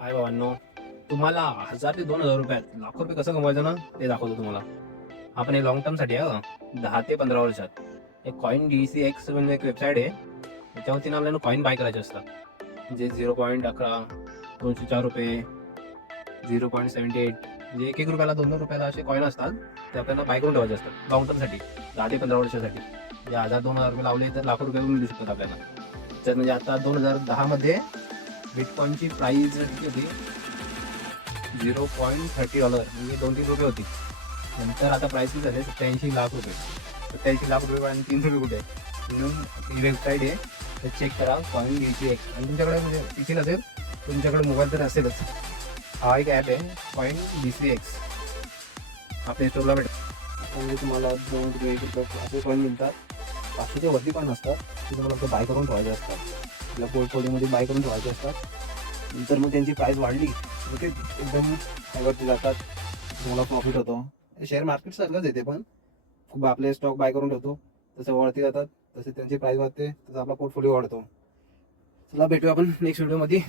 हाय बाबांनो, तुम्हाला 1000 ते 2000 रुपयात लाखो रुपये कसं कमवायचं ना ते दाखवतो तुम्हाला. आपण हे लॉंग टर्मसाठी आहे 10 ते 15 वर्षात. एक कॉइन DCX म्हणजे एक वेबसाईट आहे. त्याच्यावरती ना आपल्याला कॉइन बाय करायचे असतात. म्हणजे 0.11, 204 रुपये, 0.78 म्हणजे एक रुपयाला 2 रुपयाला असे कॉइन असतात. ते आपल्याला बाय करून ठेवायचे असतात लॉंग टर्मसाठी 10 ते 15 वर्षासाठी. म्हणजे 1000-2000 रुपये लावले तर लाखो रुपये मिळू शकतात आपल्याला. तर म्हणजे आता 2010 मध्ये बिटकॉइनची प्राइस किती होती? $0.30 म्हणजे 2-3 रुपये होती. नंतर आता प्राइस किती झाले? 87 लाख रुपये. 87 लाख रुपये आणि 3 रुपये कुठे आहे? म्हणून ही वेबसाईट आहे, तर चेक करा कॉइन DCX. आणि तुमच्याकडे म्हणजे PC नसेल, तुमच्याकडे मोबाईल तर असेलच. हा एक ॲप आहे कॉइन DCX. आपल्या स्टोरला भेटेल. म्हणजे तुम्हाला 2 रुपये 1 रुपये असे कॉइन मिळतात. 500च्या वरती पण नसतात, ते तुम्हाला बाय करून ठेवायचे असतात. आपल्या पोर्टफोलिओमध्ये बाय करून ठेवायचे असतात. नंतर मग त्यांची प्राइस वाढली तर ते एकदम हायवरती जातात, तुम्हाला प्रॉफिट होतो. शेअर मार्केट सारखंच येते, पण खूप आपले स्टॉक बाय करून ठेवतो तसं वरती जातात, तसे त्यांची प्राइस वाढते, तसं आपला पोर्टफोलिओ वाढतो. चला भेटूया आपण नेक्स्ट व्हिडिओमध्ये.